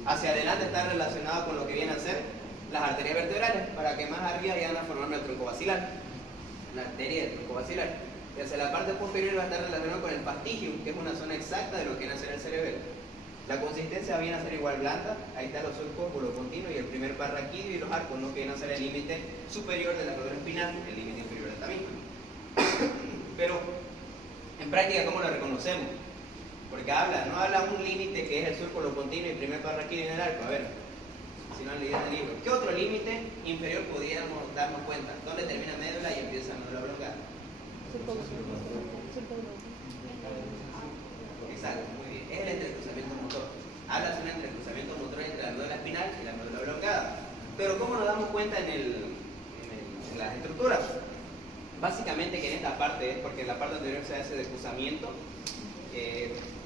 Hacia adelante está relacionado con lo que viene a ser las arterias vertebrales, para que más arriba vayan a formar el tronco basilar, la arteria del tronco basilar. Y hacia la parte posterior va a estar relacionado con el fastigium, que es una zona exacta de lo que viene a ser el cerebelo. La consistencia viene a ser igual blanda, ahí están los surcos bulbopontinos y el primer par raquídeo y los arcos, ¿no? Que vienen a ser el límite superior de la médula espinal, el límite inferior de esta misma. Pero, en práctica, ¿cómo lo reconocemos? Porque no habla un límite que es el surco bulbopontino y el primer par raquídeo en el arco. A ver, si no han leído el libro. ¿Qué otro límite inferior pudiéramos darnos cuenta? ¿Dónde termina médula y empieza médula oblongada? Exacto, muy bien. Es el entrecruzamiento motor. Habla de un entrecruzamiento motor entre la médula espinal y la médula oblongada. Pero ¿cómo nos damos cuenta en las estructuras? Básicamente que en esta parte es porque en la parte anterior se hace de cruzamiento.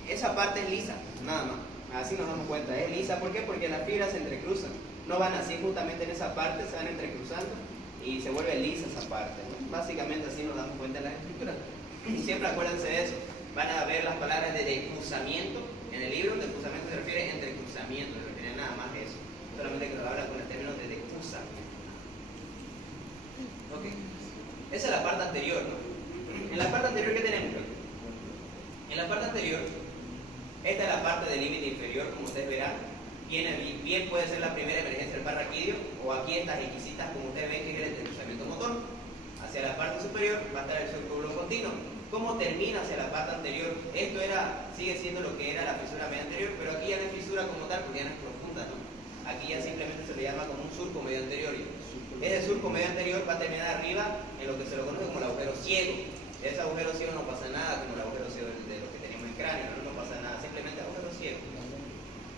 Esa parte es lisa, nada más. Así nos damos cuenta, es lisa. ¿Por qué? Porque las fibras se entrecruzan. No van así justamente en esa parte, se van entrecruzando y se vuelve lisa esa parte, ¿no? Básicamente así nos damos cuenta en las estructuras. Y siempre acuérdense de eso. Van a ver las palabras de decruzamiento en el libro. Decruzamiento se refiere a entrecruzamiento, se refiere a nada más de eso. Solamente que lo habla con el término de decruzamiento. Ok. Esa es la parte anterior, ¿no? En la parte anterior, ¿qué tenemos? En la parte anterior, esta es la parte del límite inferior, como ustedes verán. Bien puede ser la primera emergencia del par raquídeo, o aquí estas exquisitas, como ustedes ven, que es el entrecruzamiento motor. Hacia la parte superior va a estar el surco bulbopontino. ¿Cómo termina hacia la parte anterior? Esto sigue siendo lo que era la fisura media anterior, pero aquí ya no es fisura como tal, porque ya no es profunda, ¿no? Aquí ya simplemente se le llama como un surco medio anterior. Ese surco medio anterior va a terminar arriba en lo que se lo conoce como el agujero ciego. Ese agujero ciego no pasa nada como el agujero ciego de lo que tenemos en el cráneo, no pasa nada, simplemente agujero ciego.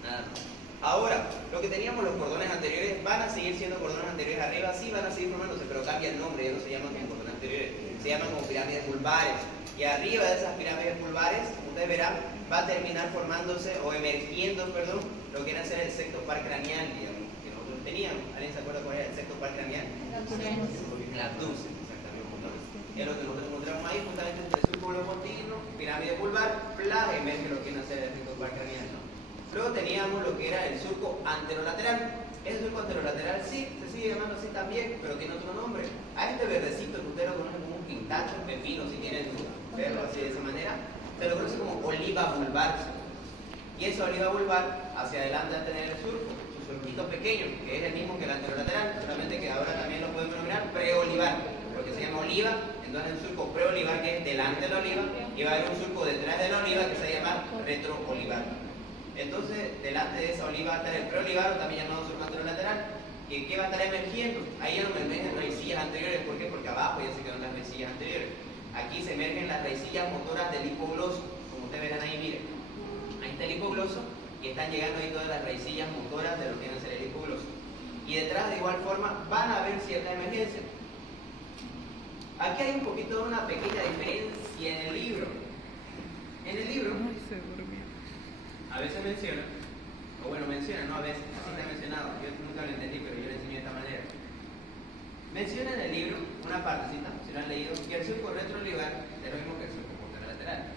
Nada más. Ahora, lo que teníamos los cordones anteriores, ¿van a seguir siendo cordones anteriores arriba? Sí, van a seguir formándose, pero cambia el nombre, ya no se llaman como cordones anteriores, se llaman como pirámides pulvares. Y arriba de esas pirámides pulvares, ustedes verán, va a terminar formándose o emergiendo, perdón, lo que viene a ser el sexto par craneal, digamos, que nosotros teníamos. ¿Alguien se acuerda cuál era el sexto par craneal? El abducen, exactamente. Es lo que nosotros encontramos ahí, justamente entre surco bulbopontino, pirámide pulvar, emerge lo que viene a ser el sexto par craneal, ¿no? Luego teníamos lo que era el surco anterolateral. Ese surco anterolateral sí, se sigue llamando así también, pero tiene otro nombre. A este verdecito que usted lo conoce como un quintacho, pepino, si quieren verlo así de esa manera, se lo conoce como oliva vulvar. Y esa oliva vulvar, hacia adelante va a tener el surco, su surquito pequeño, que es el mismo que el anterolateral, solamente que ahora también lo podemos denominar preolivar, porque se llama oliva. Entonces el surco preolivar, que es delante de la oliva, y va a haber un surco detrás de la oliva que se llama retroolivar. Entonces, delante de esa oliva va a estar el preolivar, también llamado surco anterolateral, que va a estar emergiendo. Ahí ya no me emergen raicillas anteriores. ¿Por qué? Porque abajo ya se quedaron las raicillas anteriores. Aquí se emergen las raicillas motoras del hipogloso, como ustedes verán ahí, miren. Ahí está el hipogloso y están llegando ahí todas las raicillas motoras de lo que viene a ser el hipogloso. Y detrás, de igual forma, van a haber cierta emergencia. Aquí hay un poquito de una pequeña diferencia en el libro. En el libro, a veces menciona, o bueno, menciona, no a veces, así está mencionado, yo nunca lo entendí, pero yo le enseño de esta manera. Menciona en el libro una partecita, si lo han leído, que el surco retroolivar es lo mismo que el surco posterolateral.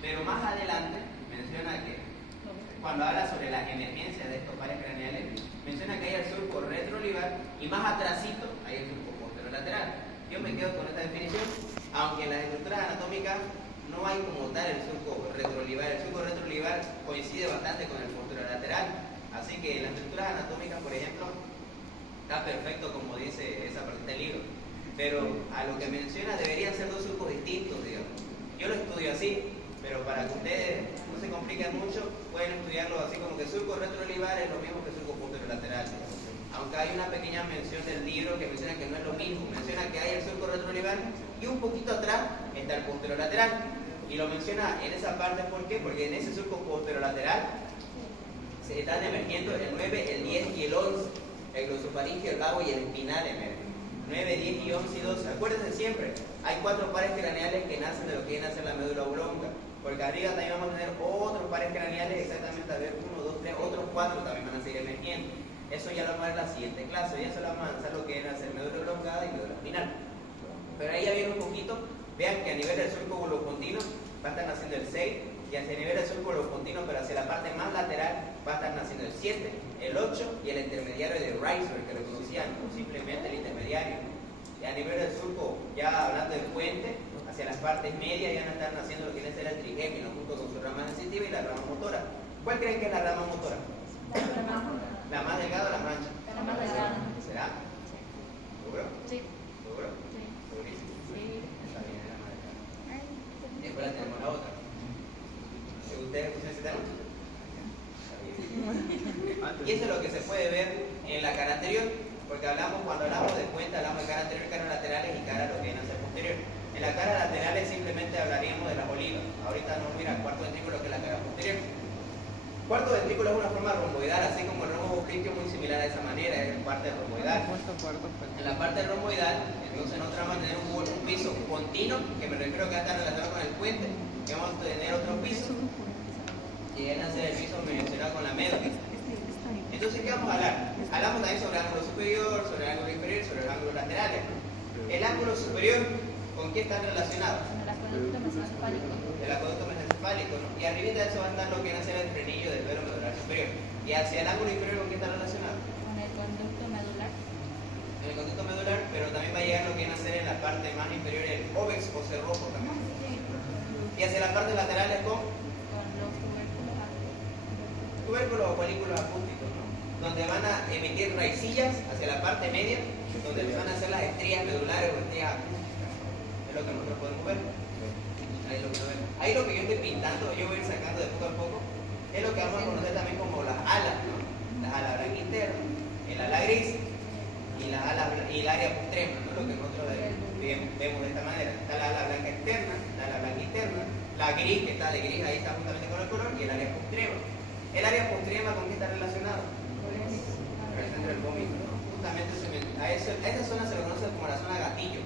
Pero más adelante menciona que, cuando habla sobre las emergencias de estos pares craneales, menciona que hay el surco retroolivar y más atrásito hay el surco posterolateral. Yo me quedo con esta definición, aunque en las estructuras anatómicas no hay como tal el surco retroolivar. El surco retroolivar coincide bastante con el posterolateral. Así que en las estructuras anatómicas, por ejemplo, está perfecto como dice esa parte del libro. Pero a lo que menciona deberían ser dos surcos distintos, digamos. Yo lo estudio así, pero para que ustedes no se compliquen mucho, pueden estudiarlo así como que surco retroolivar es lo mismo que surco posterolateral. Aunque hay una pequeña mención del libro que menciona que no es lo mismo. Menciona que hay el surco retroolivar y un poquito atrás está el posterolateral. Y lo menciona en esa parte, ¿por qué? Porque en ese surco posterolateral se están emergiendo el 9, el 10 y el 11. El glosofaringeo, el vago y el espinal emergen. 9, 10 y 11 y 12. Acuérdense siempre, hay 4 pares craneales que nacen de lo que viene a ser la médula oblonga. Porque arriba también vamos a tener otros pares craneales, exactamente, a ver, 1, 2, 3, otros 4 también van a seguir emergiendo. Eso ya lo vamos a ver en la siguiente clase, ya solo vamos a avanzar lo que es hacer médula elongada y médula espinal. Pero ahí ya viene un poquito, vean que a nivel del surco bulopontino va a estar naciendo el 6, y hacia el nivel del surco bulopontino, pero hacia la parte más lateral, va a estar naciendo el 7, el 8 y el intermediario de Riser, que lo conocían, o simplemente el intermediario. Y a nivel del surco, ya hablando del puente, hacia las partes medias ya van a estar naciendo lo que viene a ser el trigémino, junto con su rama sensitiva y la rama motora. ¿Cuál creen que es la rama motora? ¿La más delgada o la más ancha? La más delgada. ¿Será? ¿Seguro? Sí. ¿Seguro? Sí. ¿Segurísimo? Sí. Está bien, es la más delgada. Después la tenemos la otra. ¿Ustedes escuchan ese tema? Y eso es lo que se puede ver en la cara anterior, porque cuando hablamos de puente, hablamos de cara anterior, caras laterales y cara lo que viene a ser posterior. En la cara laterales simplemente hablaríamos de las olivas. Ahorita nos mira el cuarto ventrículo, que es la cara posterior. Cuarto ventrículo es una forma romboidal, así como el rombo obliquio, muy similar a esa manera, es en parte romboidal. En la parte romboidal, entonces nosotros vamos a tener un piso continuo, que me refiero que va a estar relacionado con el puente, y vamos a tener otro piso, que viene a ser el piso mencionado con la médula. Entonces, ¿qué vamos a hablar? Hablamos también sobre el ángulo superior, sobre el ángulo inferior, sobre los ángulos laterales. El ángulo superior, ¿con qué está relacionado? El acueducto mesocefálico. El acueducto mesocefálico, ¿no? Y arriba de eso va a estar lo que viene a ser el frenillo del velo medular superior. Y hacia el ángulo inferior, ¿con qué está relacionado? Con el conducto medular. En el conducto medular, pero también va a llegar lo que viene a ser en la parte más inferior el óvex o cerrojo también. Y hacia la parte lateral es con Los tubérculos acústicos. tubérculos o folículos acústicos, ¿no? Donde van a emitir raicillas hacia la parte media, donde van a hacer las estrías medulares o estrías acústicas. Es lo que nosotros podemos ver. Ahí lo que yo estoy pintando, yo voy a ir sacando de poco a poco, es lo que vamos a conocer también como las alas, ¿no? Las alas blanca interna, el ala gris y las alas y el área postrema, ¿no? Lo que nosotros vemos de esta manera. Está la ala blanca externa, la ala blanca interna, la gris, que está de gris, ahí está juntamente con el color, y el área postrema. El área postrema, ¿con qué está relacionado? Con el centro del vómito, ¿no? Justamente a esa zona se lo conoce como la zona gatillo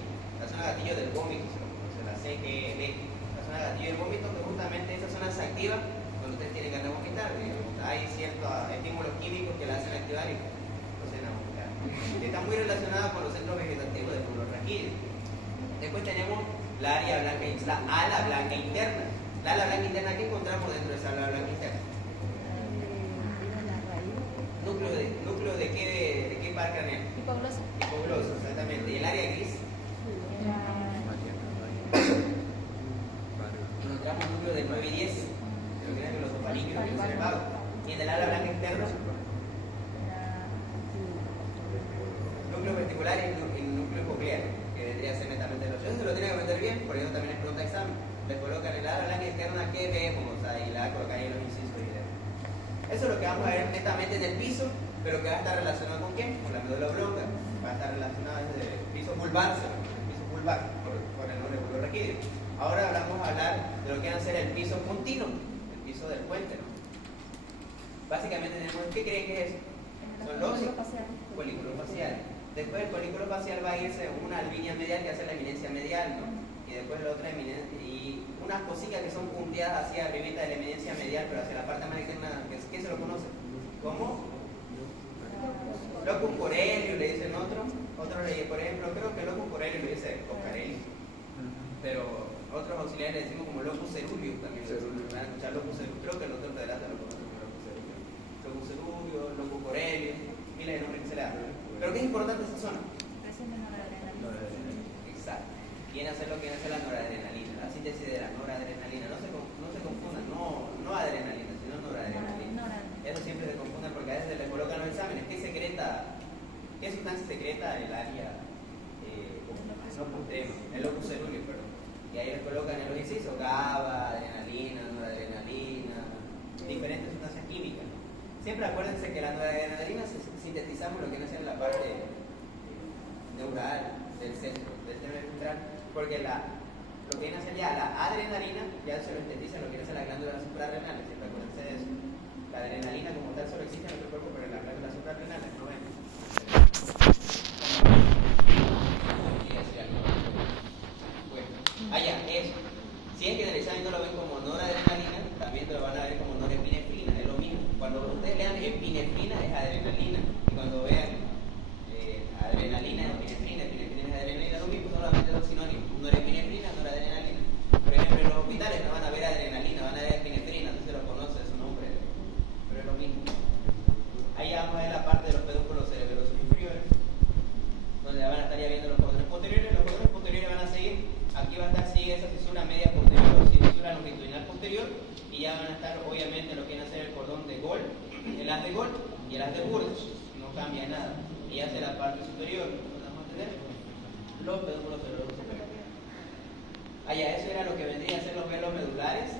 del vómito, se lo conoce, la CGL, la zona gatillo del vómito, que justamente esa zona se activa cuando ustedes tienen ganas de vomitar, digamos. Hay ciertos estímulos químicos que la hacen activar y proceden a vomitar. Está muy relacionada con los centros vegetativos del bulbo raquídeo. Después tenemos la área blanca, la ala blanca interna. La ala blanca interna, ¿qué encontramos dentro de esa ala blanca interna? ¿Núcleo de qué par craneal? Hipoglosa. Hipoglosa, exactamente. ¿Y el área gris? Encontramos un núcleo de 9 y 10, de lo que eran los opalingues y los cerebados. Y en el ala blanca interna, núcleo vestibular y núcleo coclear, que vendría a ser netamente los. Eso se lo tiene que aprender bien, por eso también es pregunta de examen. Le colocan el ala blanca interna, ¿qué vemos? Ahí la colocan ahí en los incisos y demás. Eso es lo que vamos a ver netamente en el piso, pero que va a estar relacionado con quién? Con la médula oblonga. Va a estar relacionado desde el piso vulvar, por el nombre bulbo raquídeo. Ahora vamos a hablar de lo que va a ser el piso continuo, el piso del puente, ¿no? Básicamente tenemos, ¿qué creen que es eso? Son los folículos faciales. Después el folículo facial va a irse una línea medial que hace la eminencia medial, ¿no? Y después la otra eminencia, y unas cositas que son punteadas hacia arribita de la eminencia medial, pero hacia la parte más externa, ¿qué se lo conoce? ¿Cómo? Locus coeruleus le dicen otro, por ejemplo, creo que locus coeruleus le dice Coscarelli, pero otros auxiliares le decimos como locus ceruleus también. Van a escuchar locus ceruleus, creo que el otro federal lo conoce como locus ceruleus. Locus ceruleus, locus coeruleus, miles de nombres que se le dan. Pero ¿qué es importante esa zona? Exacto. Viene a ser lo que viene a ser la noradrenalina, la síntesis de la noradrenalina. No se confundan, no adrenalina, sino noradrenalina. Eso siempre se confunde porque a veces le colocan los exámenes. ¿Qué sustancia secreta el área el locus ceruleus, perdón? Y ahí les colocan en los incisos GABA, adrenalina, noradrenalina, diferentes sustancias químicas. Siempre acuérdense que la noradrenalina sintetizamos lo que no es en la parte neural del centro central, porque lo que viene a ser ya la adrenalina ya se lo sintetiza en lo que viene a ser la glándula suprarrenal. Siempre acuérdense de eso. La adrenalina como tal solo existe en nuestro cuerpo, pero en la glándula suprarrenal no vemos. Bueno, allá, eso. Si es que en el examen no lo ven como noradrenalina, también te lo van a ver como norepinefrina, es lo mismo. Cuando ustedes lean epinefrina es adrenalina, y cuando vean adrenalina es epinefrina, epinefrina es adrenalina, lo mismo, solamente dos sinónimos, norepinefrina, noradrenalina. Por ejemplo, en los hospitales no van a ver adrenalina, van a ver epinefrina, no se lo conoce su nombre, pero es lo mismo. Ahí vamos a ver la parte de los pedúnculos cerebrosos inferiores, donde van a estar ya viendo los cordones posteriores. Los cordones posteriores van a seguir, aquí va a estar sigue esa fisura media posterior o fisura longitudinal posterior, y ya van a estar obviamente lo que viene a ser el cordón de Gold, el haz de Gold y el haz de Burgess, no cambia nada, y ya hace la parte superior. ¿Vamos a entender? Los pedúnculos cerebrosos superiores. Allá, eso era lo que vendría a ser los velos medulares,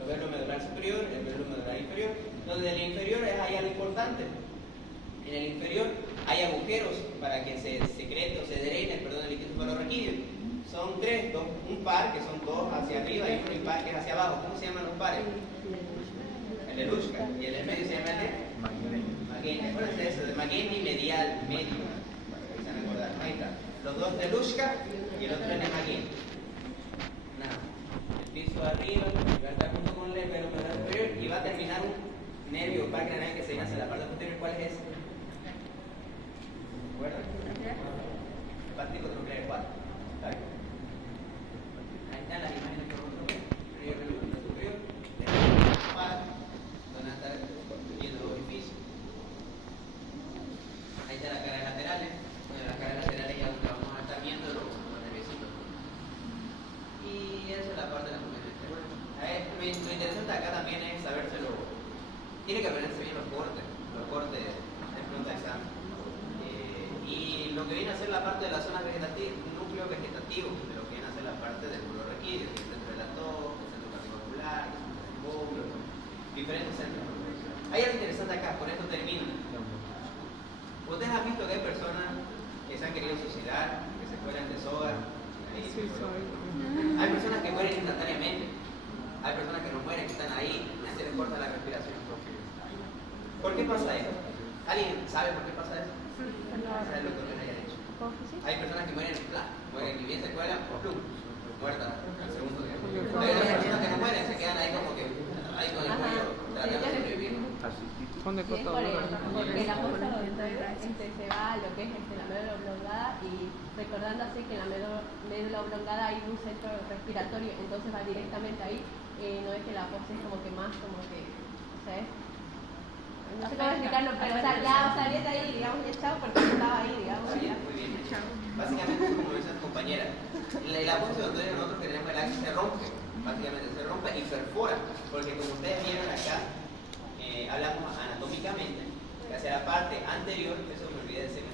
el velo medular superior, el velo medular inferior, donde en el inferior es allá lo importante. En el inferior hay agujeros para que se secrete o se drene, el líquido cefalorraquídeo. Son tres, un par que son dos hacia arriba y un impar que es hacia abajo. ¿Cómo se llaman los pares? El de Luschka. Y el de medio se llama el de Mageni. Acuérdense de eso, de Mageni medial, medio. Se van a acordar. Ahí está. Los dos de Luschka y el otro de Mageni. Nada. El piso arriba y va a estar junto con el velo medular superior y va a terminar un nervio par craneal que se viene hacia la parte posterior. ¿Cuál es ese? ¿Recuerdan? Hepático tronclear 4. ¿Está bien? Ahí están las imágenes por otro superior, superior, van a estar viendo los orificios. Ahí están las caras laterales. Bueno, las caras laterales ya vamos a estar viendo los nerviositos. Y esa es la parte de la competencia. Lo interesante acá también es sabérselo. Tiene que aprenderse bien los cortes de pronto examen. Y lo que viene a ser la parte de la zona vegetativa, núcleo vegetativo, de lo que viene a ser la parte del bulbo raquídeo, el centro de la tos, el centro cardiovascular, el centro del bulbo, diferentes centros. Hay algo interesante acá, por esto termino. Ustedes han visto que hay personas que se han querido suicidar, que se cuelgan de soga. Hay personas que mueren instantáneamente. Hay personas que no mueren, que están ahí, y se les corta la respiración. ¿Por qué pasa eso? ¿Alguien sabe por qué pasa eso? ¿Sabe lo que les haya dicho? Hay personas que mueren en plan, mueren y bien se cuelgan, plum, muertas al segundo día. Hay otras personas que no mueren, se quedan ahí como que, ahí con el cuello, tratando de sobrevivir. Porque la fuerza se va a lo que es la médula oblongada, y recordando así que en la médula oblongada hay un centro respiratorio, entonces va directamente ahí, no es que la voz es como que más, como que, ¿sabes? No sé cómo explicarlo, pero ya salí de ahí, digamos, ya chao, porque estaba ahí, digamos. Sí, muy bien. Básicamente, como dice tu compañera, la voz de otoño nosotros que tenemos el axis se rompe, básicamente se rompe y perfora, porque como ustedes vieron acá, hablamos anatómicamente, que hacia la parte anterior, eso me olvidé de decir,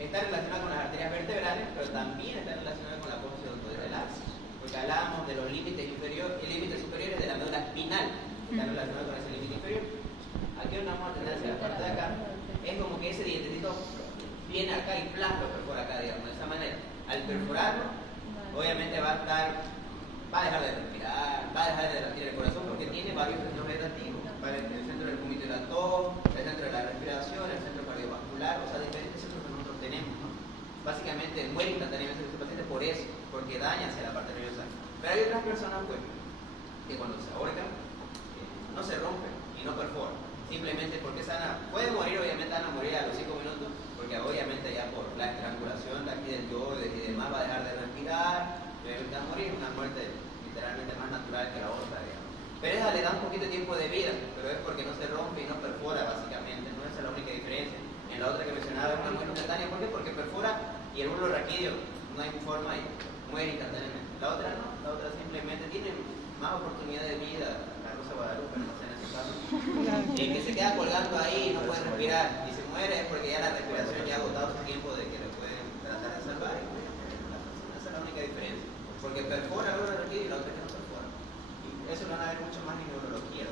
está relacionada con las arterias vertebrales, pero también está relacionada con la voz de otoño del axis, porque hablábamos de los límites inferiores y límites superiores de la médula espinal, está relacionado con ese límite inferior. Aquí donde vamos a tener hacia la parte de acá, es como que ese dientecito viene acá y lo perfora acá, digamos, de esa manera. Al perforarlo, obviamente va a dejar de respirar, va a dejar de latir el corazón porque tiene varios centros vegetativos. El centro del cúmito y la tos, el centro de la respiración, el centro cardiovascular, o sea, diferentes centros que nosotros tenemos, ¿no? Básicamente muere instantáneamente este paciente por eso, porque daña hacia la parte nerviosa. Pero hay otras personas, pues, que cuando se ahorcan, no se rompen y no perforan. Simplemente porque pueden morir, obviamente van a morir a los 5 minutos, porque obviamente ya por la estrangulación de aquí del yoides y demás va a dejar de respirar, va a morir, una muerte literalmente más natural que la otra, digamos. Pero esa le da un poquito de tiempo de vida, pero es porque no se rompe y no perfora, básicamente, no esa es la única diferencia. En la otra que mencionaba es una muerte instantánea, ¿por qué? Porque perfora y el bulbo raquídeo no hay forma y muere instantáneamente. La otra no, la otra simplemente tiene más oportunidad de vida, la Rosa Guadalupe, no sé en ese caso. Y el que se queda colgando ahí no puede respirar y se muere es porque ya la respiración ya ha agotado su tiempo de que lo pueden tratar de salvar. Esa es la única diferencia. Porque perfora el bulbo raquídeo y la otra que no perfora. Y eso lo van a ver mucho más en neurología.